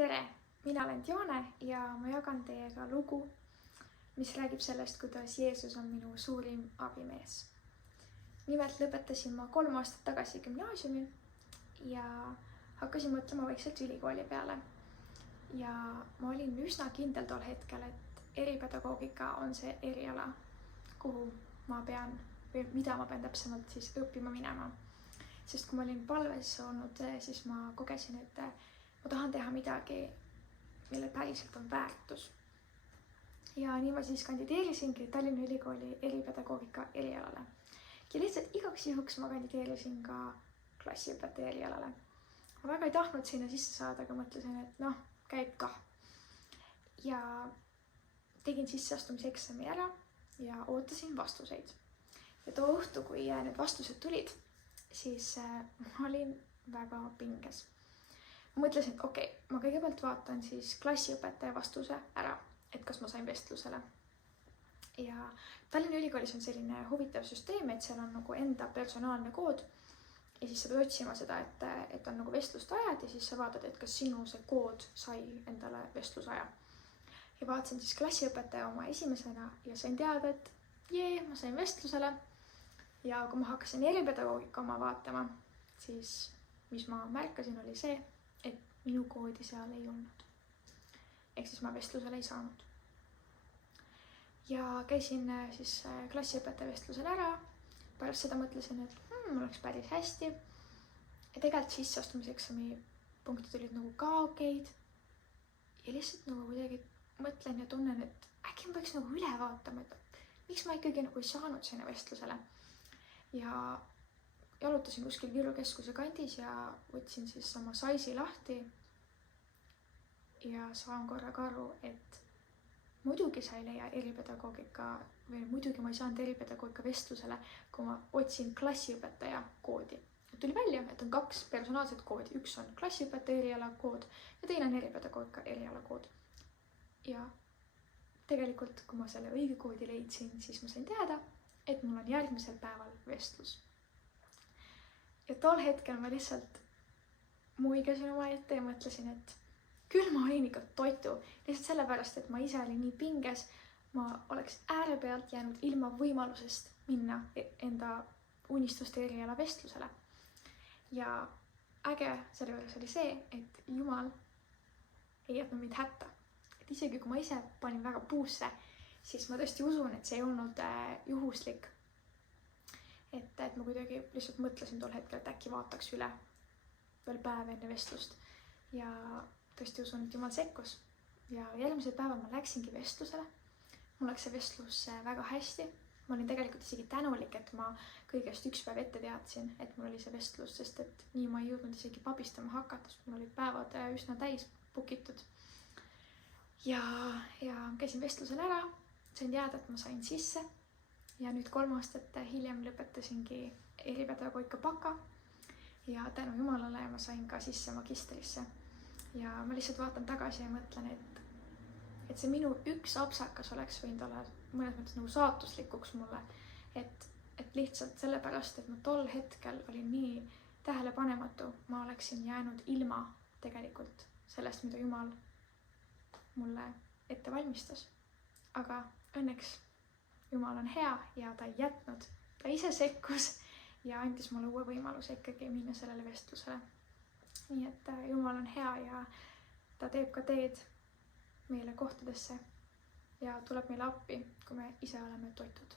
tere, mina olen Dione ja ma jagan teiega lugu, mis räägib sellest, kuidas Jeesus on minu suurim abimees. Nimelt lõpetasin ma 3 aastat tagasi gümnaasiumi ja hakkasin mõtlema vaikselt ülikooli peale. Ja ma olin üsna kindel tol hetkel, et eripedagoogika on see eriala, kuhu ma pean või mida ma pean täpsemalt siis õppima minema. Sest kui ma olin palves olnud, siis ma kogesin, et ma tahan teha midagi, mille päriselt on väärtus. Ja nii ma siis kandideerisingi Tallinna Ülikooli eripedagoogika erialale. Ja lihtsalt igaks juhuks ma kandideerisin ka klassiõpetaja erialale. Ma väga ei tahtnud sinna sisse saada, aga mõtlesin, et käib kah. Ja tegin sisseastumiseksami ära ja ootasin vastuseid. Ja too õhtu, kui need vastused tulid, siis ma olin väga pinges. Ma mõtlesin, et okei, ma kõigepealt vaatan siis klassiõpetaja vastuse ära, et kas ma sain vestlusele. Ja Tallinna Ülikoolis on selline huvitav süsteem, et seal on nagu enda personaalne kood ja siis sa pead otsima seda, et on nagu vestlust ajad ja siis sa vaatad, et kas sinu see kood sai endale vestlusaja. Ja vaatasin siis klassiõpetaja oma esimesena ja sain teada, et ma sain vestlusele. Ja kui ma hakkasin eripedagoogika oma vaatama, siis mis ma märkasin oli see, et minu koodi seal ei olnud. Ehk siis ma vestlusele ei saanud. Ja käisin siis klassiõpetaja vestlusel ära. Pärast seda mõtlesin, et mul oleks päris hästi. Ja tegelikult sisseastumiseksami punktid olid nagu ka okeid. Ja lihtsalt nagu kuidagi mõtlen ja tunnen, et äkki ma võiks nagu üle vaatama, et miks ma ikkagi nagu ei saanud sinna vestlusele. Ja jalutasin kuskil Viru keskuse kandis ja võtsin siis oma saisi lahti ja saan korraga aru, et muidugi sa ei leia eripedagoogika või muidugi ma ei saanud eripedagoogika vestlusele, kui ma otsin klassiõpetaja koodi. Tuli välja, et on 2 personaalset koodi. Üks on klassiõpetaja eriala kood ja teine on eripedagoogika eriala kood. Ja tegelikult, kui ma selle õige koodi leidsin, siis ma sain teada, et mul on järgmisel päeval vestlus. Ja tol hetkel ma lihtsalt muigasin oma ette ja mõtlesin, et küll ma olin ikka toitu. Lihtsalt sellepärast, et ma ise olin nii pinges, ma oleks ääre pealt jäänud ilma võimalusest minna enda unistuste eriala vestlusele. Ja äge selle juures oli see, et Jumal ei jätnud mind hätta. Et isegi kui ma ise panin väga puusse, siis ma tõesti usun, et see ei olnud juhuslik. Et ma kuidagi lihtsalt mõtlesin tol hetkel, et äkki vaataks üle veel päev enne vestlust. Ja tõesti usun, et Jumal sekkus. Ja järgmisel päeval ma läksingi vestlusele. Mul läks see vestlus väga hästi. Ma olin tegelikult isegi tänulik, et ma kõigest 1 päev ette teadsin, et mul oli see vestlus, sest et nii ma ei jõudnud isegi pabistama hakata, sest mul olid päevad üsna täis pukitud. Ja käisin vestlusel ära, sain teada, et ma sain sisse ja nüüd 3 aastat hiljem lõpetasingi eripedagoogika baka ja tänu Jumalale ma sain ka sisse magistrisse. Ja ma lihtsalt vaatan tagasi ja mõtlen, et see minu 1 apsakas oleks võinud olla mõnes mõttes nagu saatuslikuks mulle, et lihtsalt sellepärast, et ma tol hetkel olin nii tähelepanematu, ma oleksin jäänud ilma tegelikult sellest, mida Jumal mulle ette valmistas. Aga õnneks Jumal on hea ja ta ei jätnud. Ta ise sekkus ja andis mulle uue võimaluse ikkagi minna sellele vestlusele. Nii et Jumal on hea ja ta teeb ka teed meile kohtadesse ja tuleb meile appi, kui me ise oleme toitud.